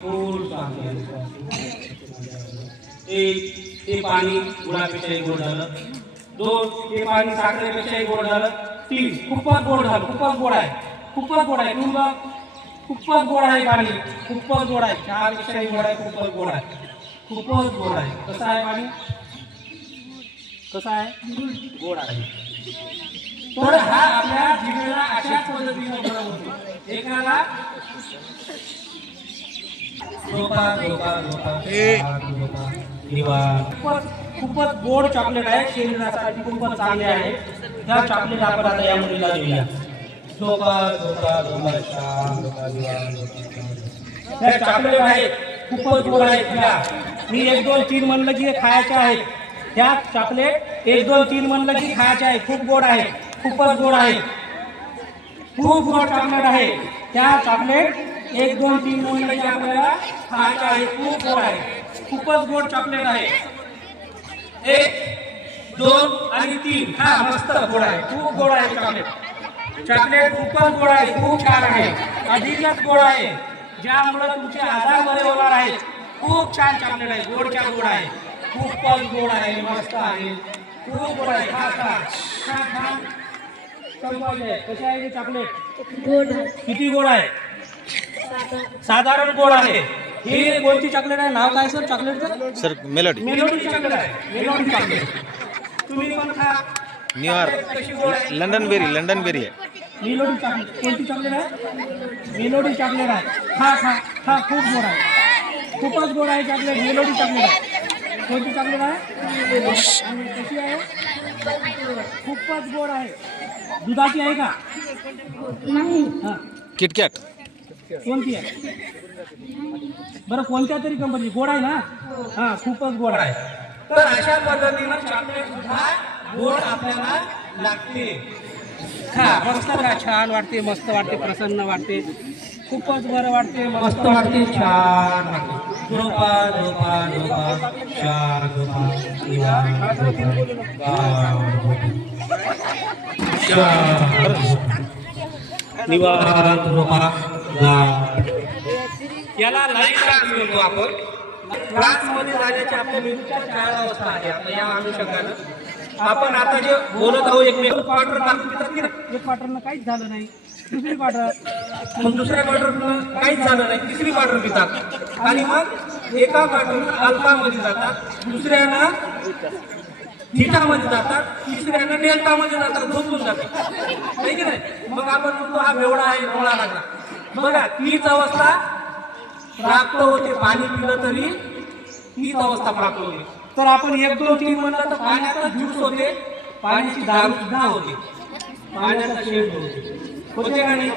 गोड एक ते पाणी गुळापेक्षाही गोड झालं. दोन ते पाणी साखरेपेक्षाही गोड झालं. तीन खूपच गोड झालं. खूपच गोड आहे. खूपच गोड आहे. तुम्ही खूपच गोड आहे पाणी. खूपच गोड आहे. चहापेक्षाही गोड आहे. खूपच गोड आहे. खूपच गोड आहे. कसं आहे पाणी? कसं आहे? गोड आहे. तर हा आपल्या जीवेला अशाच पद्धतीने एकाला खूपच खूपच गोड चॉकलेट आहे. शरीरासाठी खूपच चांगले आहे. त्या चॉकलेट आपण आता या मुलीला देऊया. त्या चॉकलेट आहेत खूपच गोड आहेत घ्या मी एक दोन तीन म्हणलं की हे खायचे आहेत. त्या चॉकलेट एक दोन तीन म्हणलं की खायचे आहे खूप गोड आहे. खूपच गोड आहे. खूप गोड चॉकलेट आहे. त्या चॉकलेट एक दोन तीन म्हणलं की आपल्याला खायचे आहे खूप गोड आहे. खूपच गोड चॉकलेट आहे. एक दोन आणि तीन. हा मस्त गोड आहे. खूप गोड आहे चॉकलेट चॉकलेट खूपच गोड आहे खूप छान आहे. अधिकच गोड आहे. ज्यामुळे तुमचे आजार बरे होणार आहेत. खूप छान चॉकलेट आहे. गोडच्या गोड आहे. खूपच गोड आहे. मस्त आहे. खूप गोड आहे. खा खा. खा खा. कसे आहे. हे चॉकलेट गोड किती गोड आहे? साधारण गोड आहे? ही कोणती चॉकलेट आहे? नाव काय सर चॉकलेटचं सर मेलोडी मेलोडी चॉकलेट आहे. मेलोडी चॉकलेट तुम्ही पण खा. New York London berry London berry आहे. मेलोडी चॉकलेट कोणती चॉकलेट आहे? मेलोडी चॉकलेट आहे. खा खा खा खूप गोड आहे. खूपच गोड आहे चॉकलेट मेलोडी चॉकलेट आहे. कोणती चॉकलेट आहे? आणि कशी आहे? खूपच गोड आहे. दुधाची आहे का? नाही. हां. किटकॅट कोणती आहे? बरं कोणत्या तरी कंपनी गोड आहे ना? हां खूपच गोड आहे. तर अशा पद्धतीनं चॉकलेट सुद्धा गोड आपल्याला लागते. खा मस्त छान वाटते मस्त वाटते प्रसन्न वाटते. खूपच बरं वाटते मस्त वाटते. छान वाटते. झोपा झोपा झोपा चार झोपा झोपा. याला लाइट क्लास म्हणतो आपण. क्लासमध्ये जाण्याच्या आपल्या मेंदूच्या चार अवस्था आहे. आपल्या या अनुषंगानं आपण आता जे बोलत आहोत एकमेक क्वार्टर नाही? एक क्वार्टरनं काहीच झालं नाही. दुसरी क्वार्टर. मग दुसऱ्या क्वार्टरनं काहीच झालं नाही. तिसरी क्वार्टर पितात आणि मग एका क्वार्टरनं अल्फामध्ये जातात. दुसऱ्यानं थिटामध्ये जातात. तिसऱ्यानं डेल्टामध्ये जातात. झोपून जातात. आहे की नाही? मग आपण म्हणतो हा बेवडा आहे डोळा लागला. बघा तीच अवस्था प्राप्त होते. पाणी पिलं तरी तीच अवस्था प्राप्त होते. तर आपण एक दोन तीन म्हणलं तर पाण्याचा ज्यूस होते. पाण्याची दारू सुद्धा होते. पाण्याचा शेड होते. होते का नाही?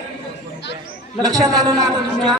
लक्षात आलं ना आता तुमच्या?